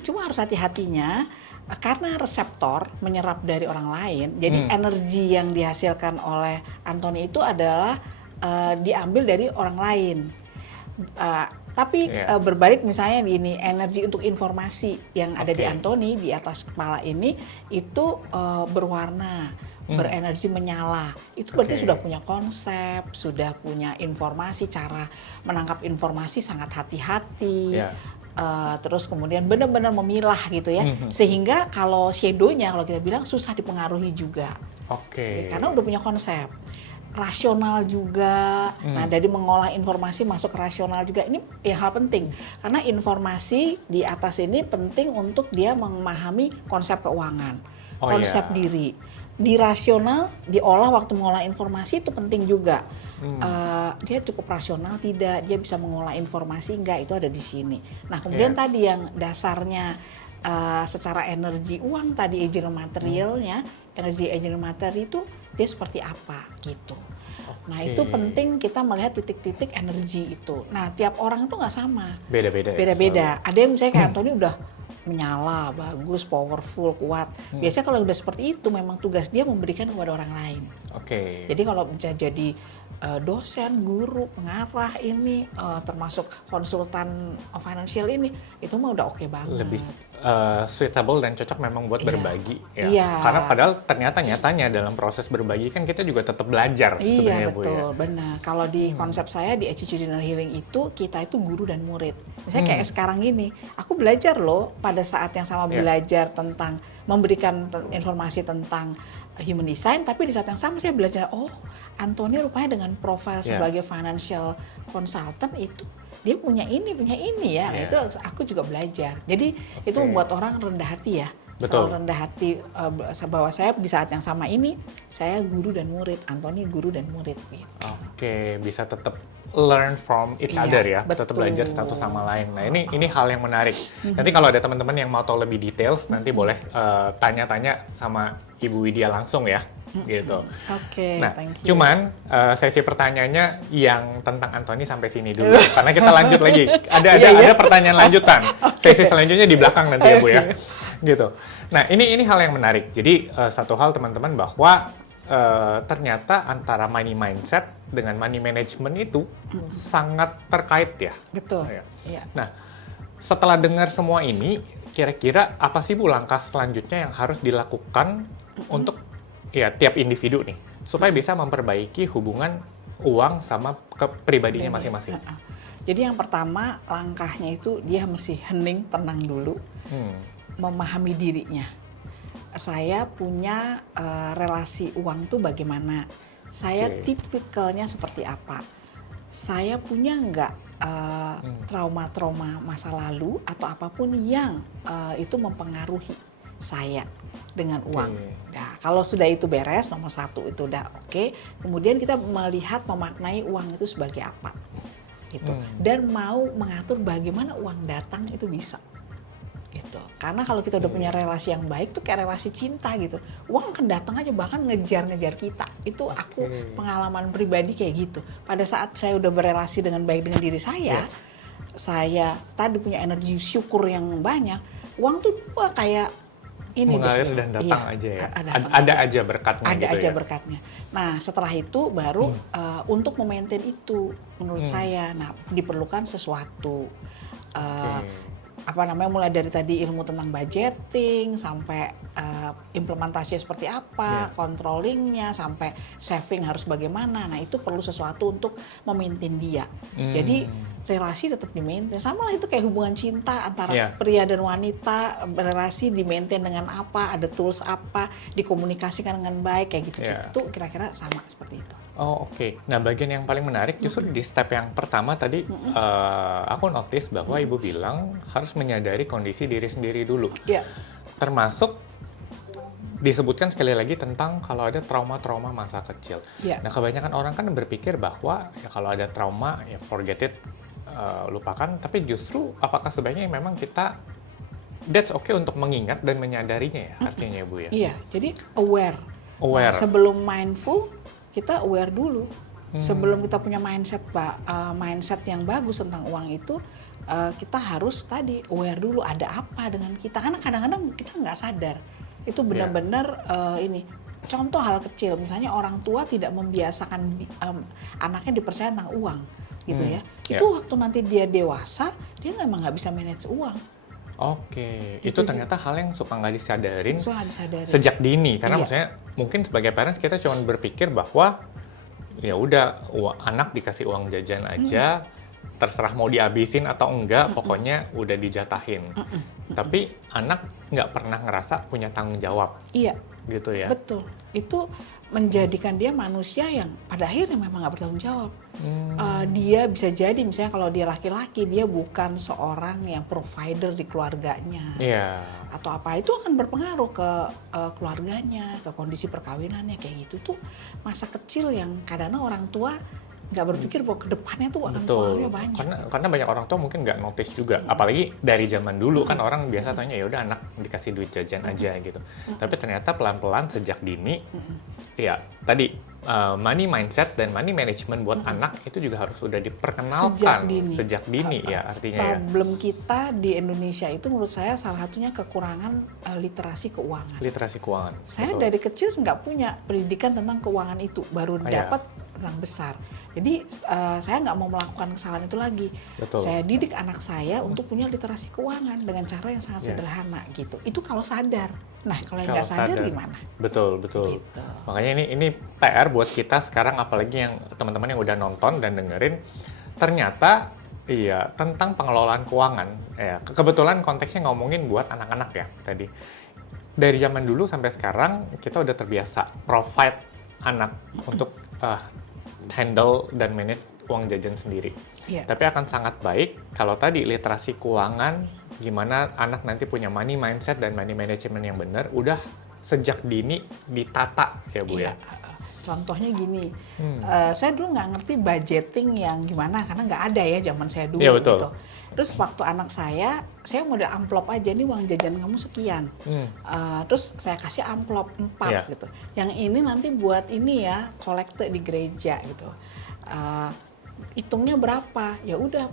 Cuma harus hati-hatinya karena reseptor menyerap dari orang lain. Jadi energi yang dihasilkan oleh Anthony itu adalah diambil dari orang lain. Tapi berbalik misalnya ini energi untuk informasi yang ada di Anthony di atas kepala ini itu berwarna, berenergi menyala. Itu berarti sudah punya konsep, sudah punya informasi, cara menangkap informasi sangat hati-hati. Terus kemudian benar-benar memilah gitu ya. Sehingga kalau shadow-nya kalau kita bilang susah dipengaruhi juga. Karena udah punya konsep. Rasional juga. Nah, dari mengolah informasi masuk ke rasional juga ini yang hal penting. Karena informasi di atas ini penting untuk dia memahami konsep keuangan, konsep diri. Di rasional diolah waktu mengolah informasi itu penting juga. Dia cukup rasional tidak, dia bisa mengolah informasi enggak, itu ada di sini. Nah, kemudian tadi yang dasarnya secara energi uang tadi agent materialnya, energi agent materi itu dia seperti apa gitu. Nah, itu penting kita melihat titik-titik energi itu. Nah, tiap orang itu nggak sama. Beda-beda. Beda-beda. Ada yang misalnya kayak Anthony udah menyala, bagus, powerful, kuat. Biasanya kalau udah seperti itu memang tugas dia memberikan kepada orang lain. Jadi kalau bisa jadi dosen, guru, pengarah ini, termasuk konsultan financial ini, itu mah udah oke banget. Lebih suitable dan cocok memang buat berbagi. Karena padahal ternyata nyatanya dalam proses berbagi kan kita juga tetap belajar sebenarnya, Bu. Betul, benar. Kalau di konsep saya di Attitudinal Healing itu, kita itu guru dan murid. Misalnya kayak sekarang gini, aku belajar loh pada saat yang sama belajar tentang, memberikan informasi tentang human design, tapi di saat yang sama saya belajar, Anthony rupanya dengan profil sebagai financial consultant itu dia punya ini ya. Nah, itu aku juga belajar. Jadi itu membuat orang rendah hati ya. Betul. Selalu rendah hati bahwa saya di saat yang sama ini saya guru dan murid, Anthony guru dan murid gitu. Bisa tetap learn from each other ya, tetap belajar satu sama lain. Nah, ini hal yang menarik. Nanti kalau ada teman-teman yang mau tahu lebih details, nanti boleh tanya-tanya sama Ibu Widya langsung ya, gitu. Nah, thank you. cuman sesi pertanyaannya yang tentang Anthony sampai sini dulu, karena kita lanjut lagi. Ada pertanyaan lanjutan. Sesi selanjutnya di belakang nanti ya, Bu ya. Gitu. Nah, ini hal yang menarik. Jadi satu hal teman-teman bahwa ternyata antara money mindset dengan money management itu sangat terkait ya. Betul. Nah, setelah dengar semua ini, kira-kira apa sih Bu langkah selanjutnya yang harus dilakukan untuk tiap individu nih supaya bisa memperbaiki hubungan uang sama kepribadiannya masing-masing? Jadi yang pertama langkahnya itu dia mesti hening, tenang dulu, memahami dirinya. Saya punya relasi uang tuh bagaimana? Saya tipikalnya seperti apa? Saya punya nggak trauma-trauma masa lalu atau apapun yang itu mempengaruhi saya dengan uang. Nah, kalau sudah itu beres, nomor satu itu udah oke. Kemudian kita melihat, memaknai uang itu sebagai apa, gitu. Dan mau mengatur bagaimana uang datang itu bisa. Gitu. Karena kalau kita udah punya relasi yang baik tuh kayak relasi cinta gitu. Uang akan datang aja bahkan ngejar-ngejar kita. Itu aku pengalaman pribadi kayak gitu. Pada saat saya udah berelasi dengan baik dengan diri saya, saya tadi punya energi syukur yang banyak, uang tuh kayak ini mengalir dan datang aja ya. Ada aja berkatnya. Ada gitu aja ya? berkatnya. Nah, setelah itu baru untuk memaintain itu menurut saya, nah diperlukan sesuatu. Mulai dari tadi ilmu tentang budgeting sampai implementasinya seperti apa, controllingnya sampai saving harus bagaimana. Nah, itu perlu sesuatu untuk memaintain dia. Jadi relasi tetap di-maintain. Sama lah itu kayak hubungan cinta antara pria dan wanita, relasi di-maintain dengan apa, ada tools apa, dikomunikasikan dengan baik kayak gitu. Itu kira-kira sama seperti itu. Oh, oke. Nah, bagian yang paling menarik justru di step yang pertama tadi, aku notice bahwa ibu bilang harus menyadari kondisi diri sendiri dulu. Iya, Termasuk disebutkan sekali lagi tentang kalau ada trauma-trauma masa kecil. iya, Nah, kebanyakan orang kan berpikir bahwa ya kalau ada trauma, ya forget it, lupakan. Tapi justru apakah sebaiknya memang kita that's okay untuk mengingat dan menyadarinya ya, artinya ya, Bu ya? iya. Jadi aware. Aware. Sebelum mindful, kita aware dulu. Sebelum kita punya mindset mindset yang bagus tentang uang itu, kita harus tadi aware dulu ada apa dengan kita. Karena kadang-kadang kita nggak sadar. Itu benar-benar ini. Contoh hal kecil, misalnya orang tua tidak membiasakan anaknya dipercaya tentang uang, gitu ya. Itu waktu nanti dia dewasa, dia memang nggak bisa manage uang. Oke, itu Gitu. ternyata hal yang suka nggak disadarin Itu harus disadari. sejak dini. Karena Iya. maksudnya mungkin sebagai parents kita cuma berpikir bahwa ya udah anak dikasih uang jajan aja, terserah mau dihabisin atau enggak, pokoknya udah dijatahin. Tapi anak nggak pernah ngerasa punya tanggung jawab, Iya. gitu ya. Betul, itu menjadikan dia manusia yang pada akhirnya memang nggak bertanggung jawab. Dia bisa jadi misalnya kalau dia laki-laki, dia bukan seorang yang provider di keluarganya Iya, atau apa, itu akan berpengaruh ke keluarganya, ke kondisi perkawinannya kayak gitu tuh masa kecil yang kadang-kadang orang tua nggak berpikir bahwa kedepannya tuh akan betul. pengaruhnya banyak. Karena banyak orang tua mungkin nggak notice juga. Apalagi dari zaman dulu kan orang biasa tanya ya udah anak dikasih duit jajan aja gitu. Tapi ternyata pelan-pelan sejak dini, ya tadi money mindset dan money management buat anak itu juga harus sudah diperkenalkan sejak dini ya artinya ya. Problem kita di Indonesia itu menurut saya salah satunya kekurangan literasi keuangan. Literasi keuangan. Saya betul. dari kecil nggak punya pendidikan tentang keuangan itu, baru iya. dapat tentang besar. Jadi saya nggak mau melakukan kesalahan itu lagi. Betul. Saya didik anak saya untuk punya literasi keuangan dengan cara yang sangat sederhana gitu. Itu kalau sadar. Nah kalau yang nggak sadar gimana? Betul, betul. Gitu. Makanya ini PR buat kita sekarang, apalagi yang teman-teman yang udah nonton dan dengerin, ternyata iya tentang pengelolaan keuangan. Ya, kebetulan konteksnya ngomongin buat anak-anak ya tadi. Dari zaman dulu sampai sekarang kita udah terbiasa provide anak untuk handle dan manage uang jajan sendiri. Iya. Tapi akan sangat baik kalau tadi literasi keuangan, gimana anak nanti punya money mindset dan money management yang benar, udah sejak dini ditata ya Bu Iya. ya. Contohnya gini, saya dulu nggak ngerti budgeting yang gimana karena nggak ada ya zaman saya dulu Iya, betul. gitu. Terus waktu anak saya model amplop aja nih uang jajan kamu sekian. Terus saya kasih amplop 4 Iya. gitu. Yang ini nanti buat ini ya kolekte di gereja gitu. Hitungnya berapa? Ya udah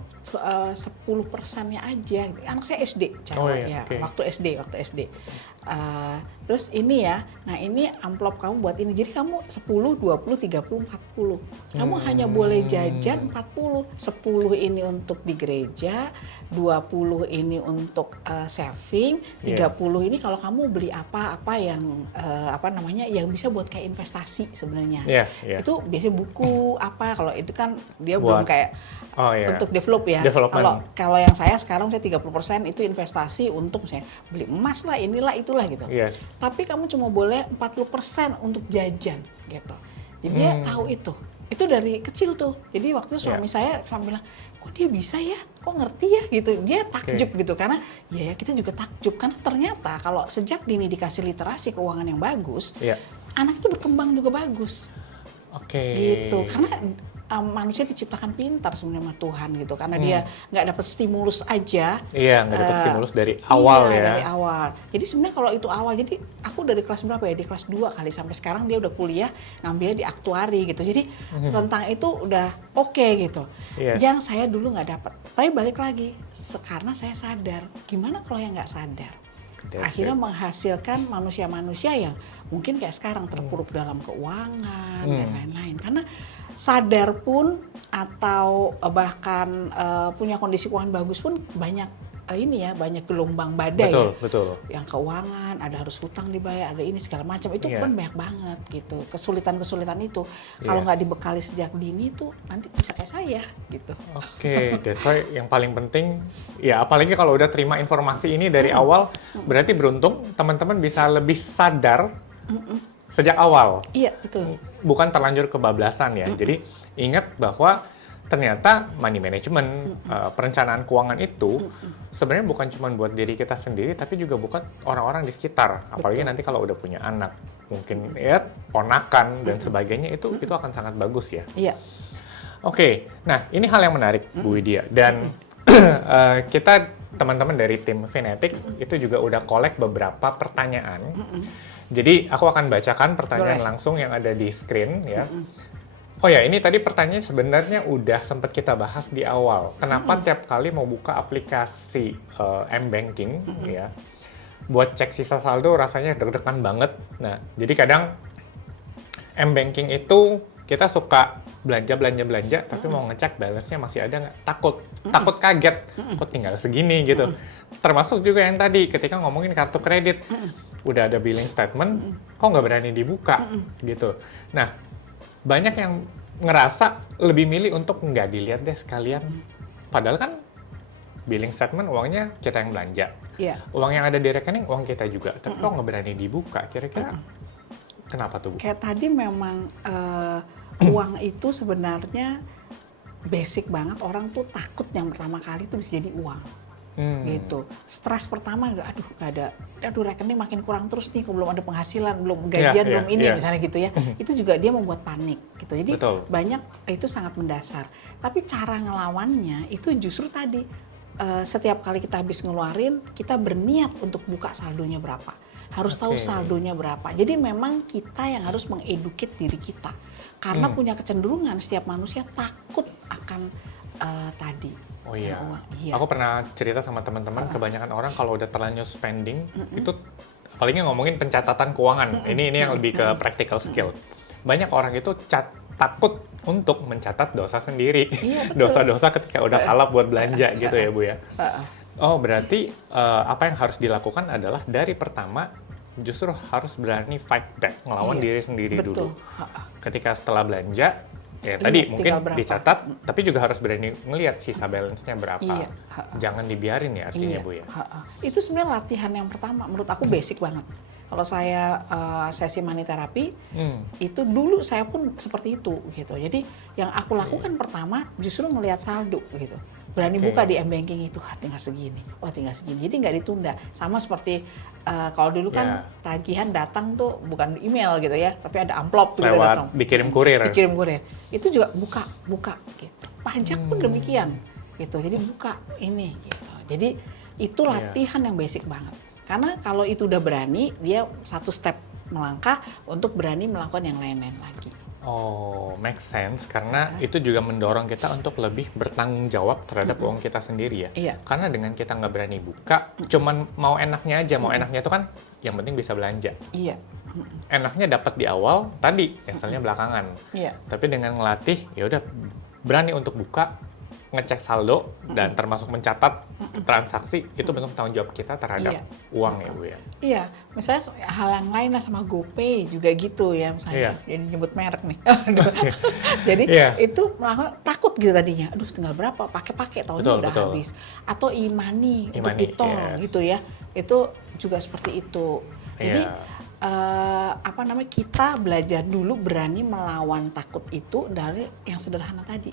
10%-nya aja. Anak saya SD, cewek iya, ya, oke. waktu SD. Terus ini ya, nah ini amplop kamu buat ini. Jadi kamu 10, 20, 30, 40. Kamu hanya boleh jajan 40. 10 ini untuk di gereja, 20 ini untuk saving, 30 ini kalau kamu beli apa-apa yang yang bisa buat kayak investasi sebenarnya. Iya, iya. Itu biasanya buku apa, kalau itu kan dia Buat- belum kayak Oh iya. untuk develop ya. Development. Kalau yang saya sekarang saya 30% itu investasi untuk misalnya beli emas lah, inilah itulah gitu. Yes. Tapi kamu cuma boleh 40% untuk jajan gitu. Jadi dia tahu itu. Itu dari kecil tuh. Jadi waktu itu suami saya bilang, kok dia bisa ya? Kok ngerti ya gitu. Dia takjub gitu karena ya kita juga takjub karena ternyata kalau sejak dini dikasih literasi keuangan yang bagus, Iya. anak itu berkembang juga bagus. Oke. Gitu. Karena manusia diciptakan pintar sebenarnya sama Tuhan gitu karena dia nggak dapat stimulus aja. Iya, nggak dapat stimulus dari awal Iya, ya. dari awal. Jadi sebenarnya kalau itu awal, jadi aku dari kelas berapa ya? Di kelas 2 kali sampai sekarang dia udah kuliah ngambilnya di aktuari gitu. Jadi tentang itu udah oke gitu. Yes. Yang saya dulu nggak dapat. Tapi balik lagi, karena saya sadar. Gimana kalau yang nggak sadar? That's Akhirnya it. menghasilkan manusia-manusia yang mungkin kayak sekarang terpuruk dalam keuangan dan lain-lain. Karena sadar pun atau bahkan punya kondisi keuangan bagus pun banyak banyak gelombang badai Betul, ya. betul. Yang keuangan, ada harus hutang dibayar, ada ini segala macam. Itu Iya. kan banyak banget gitu. Kesulitan-kesulitan itu. Kalau Yes. nggak dibekali sejak dini tuh nanti bisa kayak saya gitu. Oke, that's why yang paling penting, ya apalagi kalau udah terima informasi ini dari awal, berarti beruntung teman-teman bisa lebih sadar sejak awal. Iya, betul. Bukan terlanjur kebablasan ya. Jadi ingat bahwa ternyata money management, perencanaan keuangan itu sebenarnya bukan cuma buat diri kita sendiri, tapi juga buat orang-orang di sekitar. Apalagi nanti kalau udah punya anak, mungkin ya ponakan dan sebagainya, itu akan sangat bagus ya. Iya. Oke, nah ini hal yang menarik Bu Widya, dan kita teman-teman dari tim Finetics itu juga udah collect beberapa pertanyaan. Jadi aku akan bacakan pertanyaan langsung yang ada di screen ya. Oh ya, ini tadi pertanyaannya sebenarnya udah sempat kita bahas di awal. Kenapa tiap kali mau buka aplikasi M-Banking ya, buat cek sisa saldo rasanya deg-degan banget. Nah, jadi kadang M-Banking itu kita suka belanja, tapi mau ngecek balance-nya masih ada nggak? Takut kaget, kok tinggal segini gitu. Termasuk juga yang tadi, ketika ngomongin kartu kredit, udah ada billing statement, kok nggak berani dibuka gitu. Nah, banyak yang ngerasa lebih milih untuk nggak dilihat deh sekalian. Padahal kan billing statement uangnya kita yang belanja. Iya. Uang yang ada di rekening uang kita juga. Tapi kok nggak berani dibuka? Kira-kira kenapa tuh, Bu? Kayak tadi memang uang itu sebenarnya basic banget. Orang tuh takut yang pertama kali tuh bisa jadi uang. Gitu. Stres pertama aduh rekening makin kurang terus nih, kok belum ada penghasilan, belum gajian, belum ini misalnya gitu ya. Itu juga dia membuat panik gitu. Jadi banyak itu sangat mendasar. Tapi cara ngelawannya itu justru tadi setiap kali kita habis ngeluarin, kita berniat untuk buka saldonya berapa. Harus tahu saldonya berapa. Jadi memang kita yang harus mengeduket diri kita. Karena punya kecenderungan setiap manusia takut akan tadi. Oh iya. Aku pernah cerita sama teman-teman, kebanyakan orang kalau udah terlanjur spending, itu apalagi ngomongin pencatatan keuangan. Ini yang lebih ke practical skill. Banyak orang itu takut untuk mencatat dosa sendiri. Dosa-dosa ketika udah kalap buat belanja gitu ya, Bu ya. Oh, berarti apa yang harus dilakukan adalah dari pertama justru harus berani fight back, ngelawan diri sendiri dulu. Ketika setelah belanja, ya tadi mungkin dicatat, tapi juga harus berani ngelihat sisa balance-nya berapa. Jangan dibiarin ya artinya, Bu ya. Itu sebenarnya latihan yang pertama, menurut aku basic banget. Kalau saya sesi money therapy, itu dulu saya pun seperti itu gitu. Jadi yang aku lakukan pertama justru ngelihat saldo gitu. Berani buka di M-Banking itu, tinggal segini, tinggal segini. Jadi nggak ditunda. Sama seperti kalau dulu kan tagihan datang tuh bukan email gitu ya, tapi ada amplop tuh lewat dikirim kurir. Dikirim kurir. Itu juga buka gitu. Pajak pun demikian gitu. Jadi buka ini gitu. Jadi itu latihan yang basic banget. Karena kalau itu udah berani, dia satu step melangkah untuk berani melakukan yang lain-lain lagi. Oh, make sense, karena itu juga mendorong kita untuk lebih bertanggung jawab terhadap uang kita sendiri ya. Karena dengan kita nggak berani buka, cuman mau enaknya aja, mau enaknya itu kan yang penting bisa belanja. Enaknya dapat di awal, tadi hasilnya belakangan. Tapi dengan ngelatih, ya udah berani untuk buka, ngecek saldo, dan termasuk mencatat transaksi, itu bentuk tanggung jawab kita terhadap uang ya, Bu ya. Iya, misalnya hal yang lain lah sama GoPay juga gitu ya, misalnya. Jadi nyebut merek nih. Jadi itu malah takut gitu tadinya, aduh tinggal berapa, pakai tahunnya udah habis. Atau e-money untuk ditol gitu ya, itu juga seperti itu. Jadi kita belajar dulu berani melawan takut itu dari yang sederhana tadi.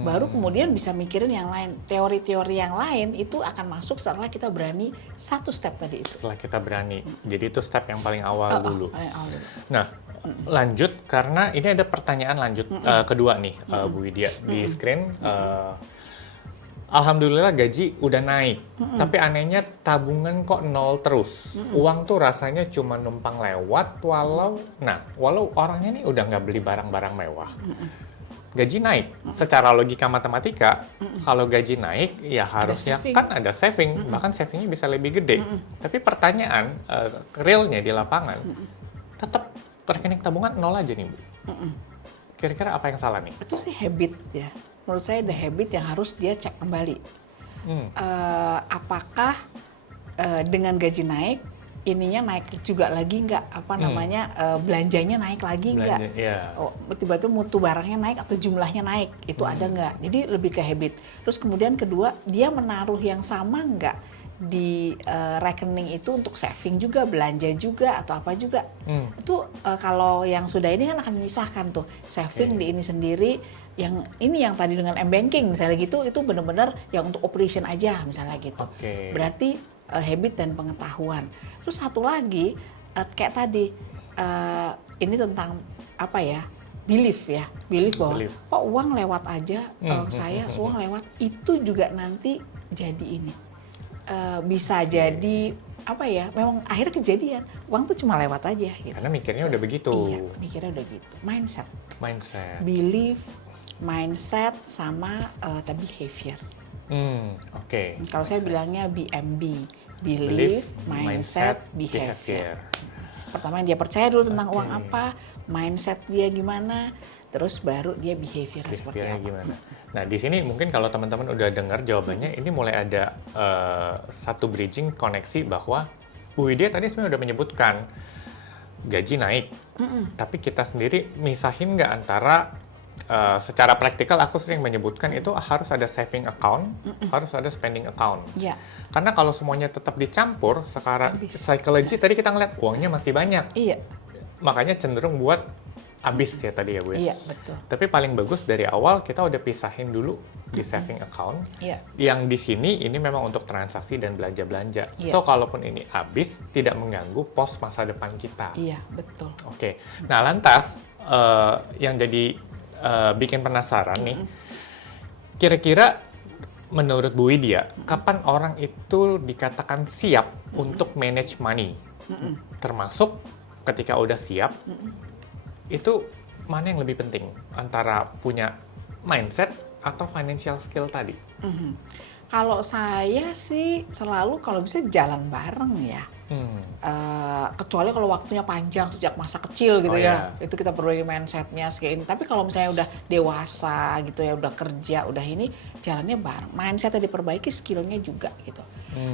Baru kemudian bisa mikirin yang lain. Teori-teori yang lain itu akan masuk setelah kita berani satu step tadi itu. Setelah kita berani. Jadi itu step yang paling awal dulu. Nah, lanjut karena ini ada pertanyaan lanjut kedua nih, Bu Widya di screen. Alhamdulillah gaji udah naik, tapi anehnya tabungan kok nol terus. Uang tuh rasanya cuma numpang lewat, walau orangnya nih udah nggak beli barang-barang mewah. Gaji naik, secara logika matematika, kalau gaji naik ya harusnya kan ada saving, bahkan savingnya bisa lebih gede. Tapi pertanyaan realnya di lapangan, tetap rekening tabungan nol aja nih, Bu. Kira-kira apa yang salah nih? Itu sih habit ya. Menurut saya ada habit yang harus dia cek kembali. Apakah dengan gaji naik, ininya naik juga lagi nggak? Belanjanya naik lagi nggak? Tiba-tiba mutu barangnya naik atau jumlahnya naik, itu ada nggak? Jadi lebih ke habit. Terus kemudian kedua, dia menaruh yang sama nggak di rekening itu untuk saving juga, belanja juga, atau apa juga. Itu kalau yang sudah ini kan akan memisahkan tuh saving di ini sendiri, yang ini yang tadi dengan m-banking misalnya gitu, itu benar-benar yang untuk operation aja misalnya gitu. Berarti habit dan pengetahuan. Terus satu lagi kayak tadi ini tentang apa ya? Belief bahwa kok uang lewat aja, uang lewat itu juga nanti jadi ini bisa jadi apa ya? Memang akhirnya kejadian uang tuh cuma lewat aja gitu. Karena mikirnya udah begitu. Iya, mikirnya udah gitu. Mindset, belief, mindset sama behavior. Kalau saya bilangnya BMB, belief, mindset, behavior. Pertama dia percaya dulu tentang uang apa, mindset dia gimana, terus baru dia behavior seperti apa. Gimana. Nah di sini mungkin kalau teman-teman udah dengar jawabannya, ini mulai ada satu bridging koneksi bahwa Bu Widya tadi sebenarnya udah menyebutkan gaji naik, tapi kita sendiri misahin nggak antara secara praktikal aku sering menyebutkan itu harus ada saving account, harus ada spending account. Karena kalau semuanya tetap dicampur, sekarang psychology tadi kita ngeliat uangnya masih banyak. Makanya cenderung buat habis ya tadi ya Bu ya. Iya, betul. Tapi paling bagus dari awal kita udah pisahin dulu di saving account. Yang di sini ini memang untuk transaksi dan belanja-belanja. So kalaupun ini habis tidak mengganggu pos masa depan kita. Iya, betul. Oke. Nah, lantas yang jadi bikin penasaran nih. Kira-kira menurut Bu Widya, kapan orang itu dikatakan siap untuk manage money? Termasuk ketika udah siap, itu mana yang lebih penting antara punya mindset atau financial skill tadi? Kalau saya sih selalu kalau bisa jalan bareng ya. Kecuali kalau waktunya panjang sejak masa kecil gitu ya. Itu kita perlu mindsetnya kayak ini. Tapi kalau misalnya udah dewasa gitu ya, udah kerja, udah ini, jalannya bareng. Mindsetnya diperbaiki, skillnya juga gitu.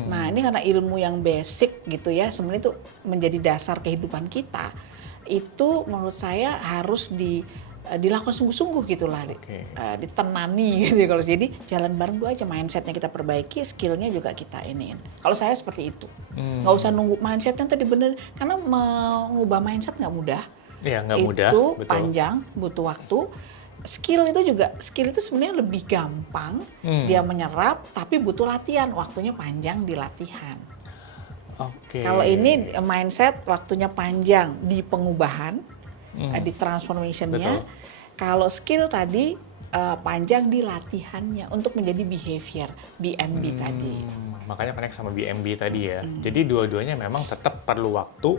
Nah ini karena ilmu yang basic gitu ya, sebenarnya itu menjadi dasar kehidupan kita. Itu menurut saya harus dilakukan sungguh-sungguh gitulah, ditenani gitu. Kalau jadi jalan bareng dulu aja, mindsetnya kita perbaiki, skillnya juga kita iniin. Kalau saya seperti itu, nggak usah nunggu mindsetnya tadi bener, karena mengubah mindset nggak mudah. Iya, nggak mudah. Itu panjang, butuh waktu. Skill itu sebenarnya lebih gampang, dia menyerap, tapi butuh latihan, waktunya panjang di latihan. Kalau ini mindset waktunya panjang di pengubahan, di transformation-nya. Kalau skill tadi panjang di latihannya untuk menjadi behavior, BMB tadi. Makanya connect sama BMB tadi ya. Jadi dua-duanya memang tetap perlu waktu,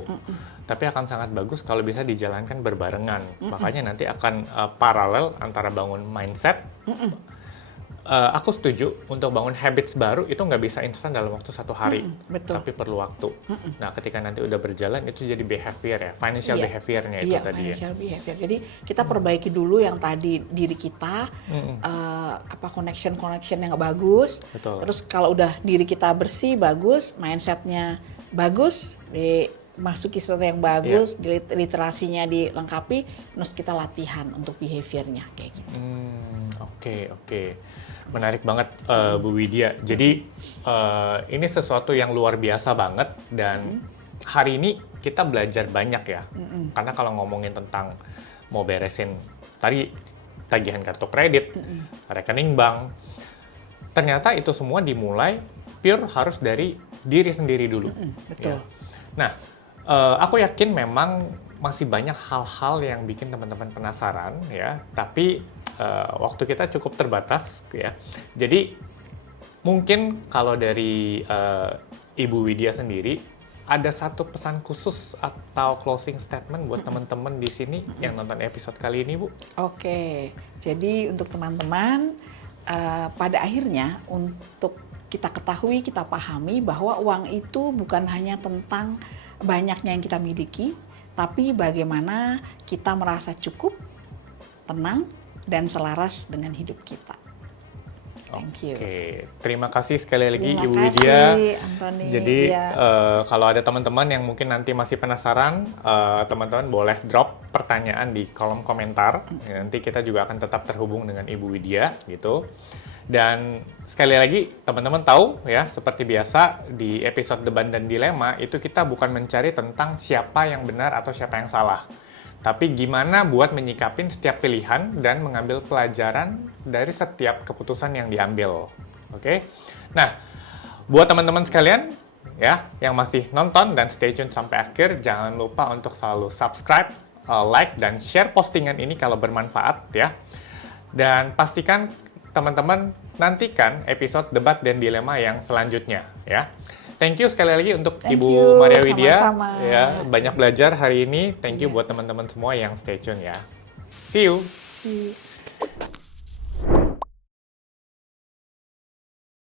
tapi akan sangat bagus kalau bisa dijalankan berbarengan. Makanya nanti akan paralel antara bangun mindset. Aku setuju untuk bangun habits baru itu nggak bisa instan dalam waktu 1 hari, tapi perlu waktu. Nah, ketika nanti udah berjalan itu jadi behavior ya, financial behaviornya itu tadi financial behavior. Jadi kita perbaiki dulu yang tadi diri kita, connection yang nggak bagus. Terus kalau udah diri kita bersih, bagus, mindsetnya bagus, dimasuki sesuatu yang bagus, literasinya dilengkapi, terus kita latihan untuk behaviornya kayak gitu. Oke. Menarik banget Bu Widya. Jadi ini sesuatu yang luar biasa banget dan hari ini kita belajar banyak ya. Karena kalau ngomongin tentang mau beresin tadi tagihan kartu kredit, rekening bank, ternyata itu semua dimulai pure harus dari diri sendiri dulu. Betul. Ya. Nah, aku yakin memang masih banyak hal-hal yang bikin teman-teman penasaran ya, tapi waktu kita cukup terbatas ya. Jadi mungkin kalau dari Ibu Widya sendiri ada satu pesan khusus atau closing statement buat teman-teman di sini yang nonton episode kali ini, Bu? Oke, jadi untuk teman-teman pada akhirnya untuk kita ketahui, kita pahami bahwa uang itu bukan hanya tentang banyaknya yang kita miliki, tapi bagaimana kita merasa cukup, tenang, dan selaras dengan hidup kita. Thank you. Oke, terima kasih sekali lagi Terima Ibu kasih, Widya. Anthony. Jadi kalau ada teman-teman yang mungkin nanti masih penasaran, teman-teman boleh drop pertanyaan di kolom komentar. Nanti kita juga akan tetap terhubung dengan Ibu Widya gitu. Dan sekali lagi teman-teman tahu ya, seperti biasa di episode debat dan dilema itu kita bukan mencari tentang siapa yang benar atau siapa yang salah. Tapi gimana buat menyikapin setiap pilihan dan mengambil pelajaran dari setiap keputusan yang diambil. Oke? Nah, buat teman-teman sekalian ya yang masih nonton dan stay tune sampai akhir, jangan lupa untuk selalu subscribe, like, dan share postingan ini kalau bermanfaat ya. Dan pastikan teman-teman nantikan episode debat dan dilema yang selanjutnya ya. Thank you sekali lagi untuk Thank Ibu you, Maria Widya sama-sama. ya, banyak belajar hari ini. Thank you Iya. buat teman-teman semua yang stay tune ya. See you. Si